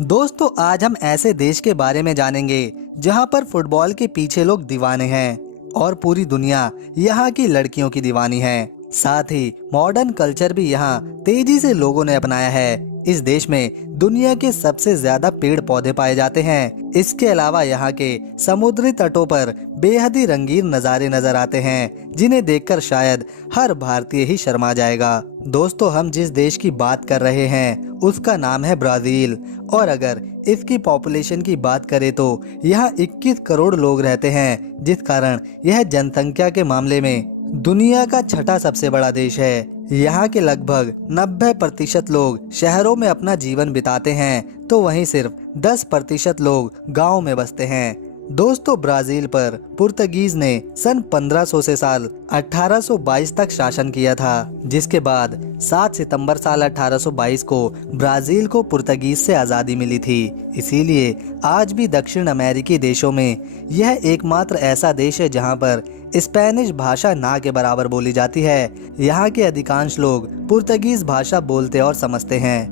दोस्तों आज हम ऐसे देश के बारे में जानेंगे जहां पर फुटबॉल के पीछे लोग दीवाने हैं और पूरी दुनिया यहां की लड़कियों की दीवानी है। साथ ही मॉडर्न कल्चर भी यहां तेजी से लोगों ने अपनाया है। इस देश में दुनिया के सबसे ज्यादा पेड़ पौधे पाए जाते हैं। इसके अलावा यहाँ के समुद्री तटों पर बेहद ही रंगीन नज़ारे नजर आते हैं जिन्हें देखकर शायद हर भारतीय ही शर्मा जाएगा। दोस्तों हम जिस देश की बात कर रहे हैं उसका नाम है ब्राजील और अगर इसकी पॉपुलेशन की बात करें तो यहाँ 21 करोड़ लोग रहते हैं, जिस कारण यह जनसंख्या के मामले में दुनिया का छठा सबसे बड़ा देश है। यहाँ के लगभग 90% लोग शहरों में अपना जीवन बिताते हैं तो वहीं सिर्फ 10% लोग गाँव में बसते हैं। दोस्तों ब्राजील पर पुर्तगीज ने सन 1500 से साल 1822 तक शासन किया था, जिसके बाद 7 सितंबर साल 1822 को ब्राजील को पुर्तगीज से आज़ादी मिली थी। इसीलिए आज भी दक्षिण अमेरिकी देशों में यह एकमात्र ऐसा देश है जहां पर स्पेनिश भाषा ना के बराबर बोली जाती है। यहाँ के अधिकांश लोग पुर्तगीज भाषा बोलते और समझते हैं।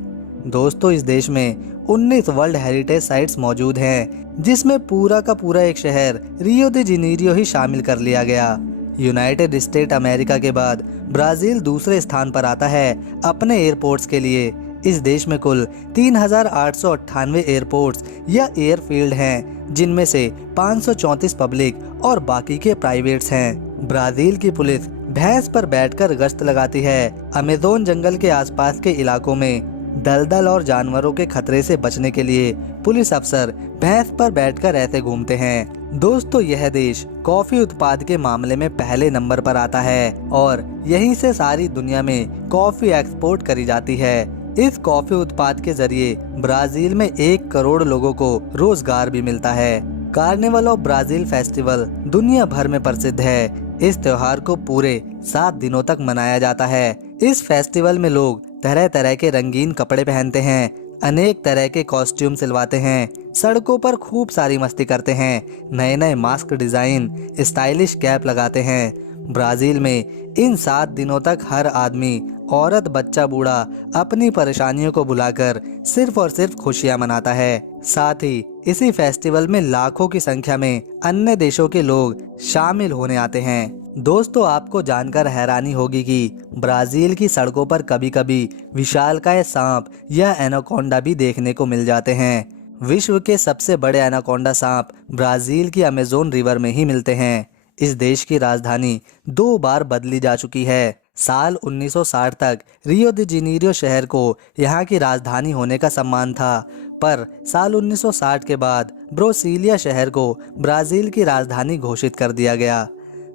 दोस्तों इस देश में 19 वर्ल्ड हेरिटेज साइट्स मौजूद हैं, जिसमें पूरा का पूरा एक शहर रियो दी जेनेरियो ही शामिल कर लिया गया। यूनाइटेड स्टेट अमेरिका के बाद ब्राजील दूसरे स्थान पर आता है अपने एयरपोर्ट्स के लिए। इस देश में कुल 3898 एयरपोर्ट्स या एयरफील्ड हैं, जिनमें से 534 पब्लिक और बाकी के प्राइवेट्स हैं। ब्राजील की पुलिस भैंस पर बैठकर गश्त लगाती है। अमेज़न जंगल के आसपास के इलाकों में दलदल और जानवरों के खतरे से बचने के लिए पुलिस अफसर भैंस पर बैठकर ऐसे घूमते हैं। दोस्तों यह देश कॉफी उत्पाद के मामले में पहले नंबर पर आता है और यहीं से सारी दुनिया में कॉफी एक्सपोर्ट करी जाती है। इस कॉफी उत्पाद के जरिए ब्राजील में 1 करोड़ लोगों को रोजगार भी मिलता है। कार्निवल ऑफ ब्राजील फेस्टिवल दुनिया भर में प्रसिद्ध है। इस त्योहार को पूरे 7 दिनों तक मनाया जाता है। इस फेस्टिवल में लोग तरह तरह के रंगीन कपड़े पहनते हैं, अनेक तरह के कॉस्ट्यूम सिलवाते हैं, सड़कों पर खूब सारी मस्ती करते हैं, नए नए मास्क डिजाइन, स्टाइलिश कैप लगाते हैं। ब्राजील में इन 7 दिनों तक हर आदमी, औरत, बच्चा, बूढ़ा अपनी परेशानियों को भुलाकर सिर्फ और सिर्फ खुशियां मनाता है। साथ ही इसी फेस्टिवल में लाखों की संख्या में अन्य देशों के लोग शामिल होने आते हैं। दोस्तों आपको जानकर हैरानी होगी कि ब्राजील की सड़कों पर कभी कभी विशालकाय सांप या एनाकोंडा भी देखने को मिल जाते हैं। विश्व के सबसे बड़े एनाकोंडा सांप ब्राजील की अमेज़न रिवर में ही मिलते हैं। इस देश की राजधानी 2 बार बदली जा चुकी है। साल 1960 तक रियो दी जेनेरियो शहर को यहाँ की राजधानी होने का सम्मान था, पर साल 1960 के बाद ब्रासिलिया शहर को ब्राजील की राजधानी घोषित कर दिया गया।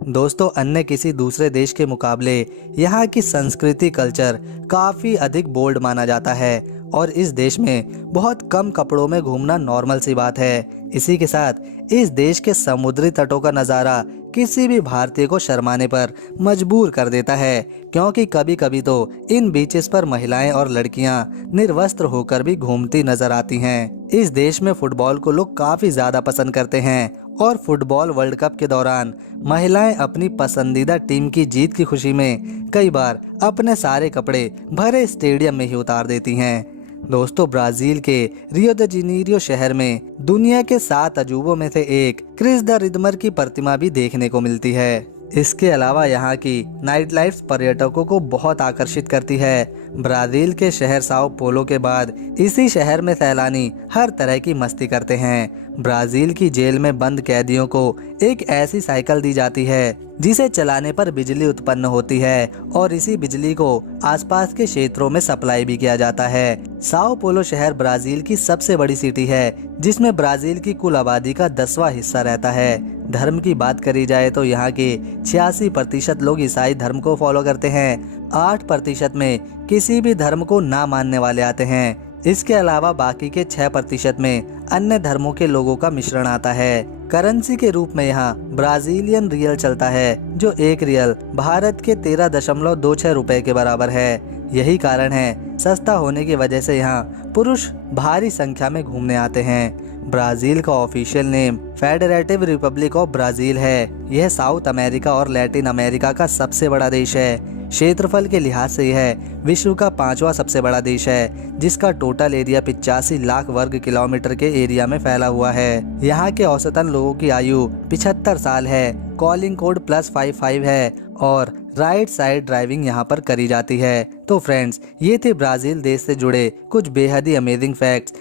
दोस्तों अन्य किसी दूसरे देश के मुकाबले यहाँ की संस्कृति कल्चर काफ़ी अधिक बोल्ड माना जाता है और इस देश में बहुत कम कपड़ों में घूमना नॉर्मल सी बात है। इसी के साथ इस देश के समुद्री तटों का नज़ारा किसी भी भारतीय को शर्माने पर मजबूर कर देता है, क्योंकि कभी कभी तो इन बीचेस पर महिलाएं और लड़कियां निर्वस्त्र होकर भी घूमती नजर आती हैं। इस देश में फुटबॉल को लोग काफ़ी ज़्यादा पसंद करते हैं और फुटबॉल वर्ल्ड कप के दौरान महिलाएं अपनी पसंदीदा टीम की जीत की खुशी में कई बार अपने सारे कपड़े भरे स्टेडियम में ही उतार देती हैं। दोस्तों ब्राजील के रियो द जेनेरियो शहर में दुनिया के 7 अजूबों में से एक क्रिस द रिडमर की प्रतिमा भी देखने को मिलती है। इसके अलावा यहाँ की नाइट लाइफ पर्यटकों को बहुत आकर्षित करती है। ब्राजील के शहर साओ पोलो के बाद इसी शहर में सैलानी हर तरह की मस्ती करते हैं। ब्राजील की जेल में बंद कैदियों को एक ऐसी साइकिल दी जाती है जिसे चलाने पर बिजली उत्पन्न होती है और इसी बिजली को आसपास के क्षेत्रों में सप्लाई भी किया जाता है। साओ पोलो शहर ब्राजील की सबसे बड़ी सिटी है, जिसमें ब्राजील की कुल आबादी का 10वां हिस्सा रहता है। धर्म की बात करी जाए तो यहाँ के 86% लोग ईसाई धर्म को फॉलो करते हैं। 8% में किसी भी धर्म को ना मानने वाले आते हैं। इसके अलावा बाकी के 6% में अन्य धर्मों के लोगों का मिश्रण आता है। करेंसी के रूप में यहाँ ब्राजीलियन रियल चलता है, जो 1 रियल भारत के 13.26 रुपए के बराबर है। यही कारण है सस्ता होने की वजह से यहाँ पुरुष भारी संख्या में घूमने आते हैं। ब्राजील का official name federative republic of Brazil है। यह साउथ अमेरिका और लैटिन अमेरिका का सबसे बड़ा देश है। क्षेत्रफल के लिहाज से यह विश्व का 5वां सबसे बड़ा देश है, जिसका टोटल एरिया 85 लाख वर्ग किलोमीटर के एरिया में फैला हुआ है। यहाँ के औसतन लोगों की आयु 75 साल है। कॉलिंग कोड +55 है और राइट साइड ड्राइविंग यहाँ पर करी जाती है। तो फ्रेंड्स, ये थे ब्राज़ील देश से जुड़े कुछ बेहद ही अमेजिंग फैक्ट्स।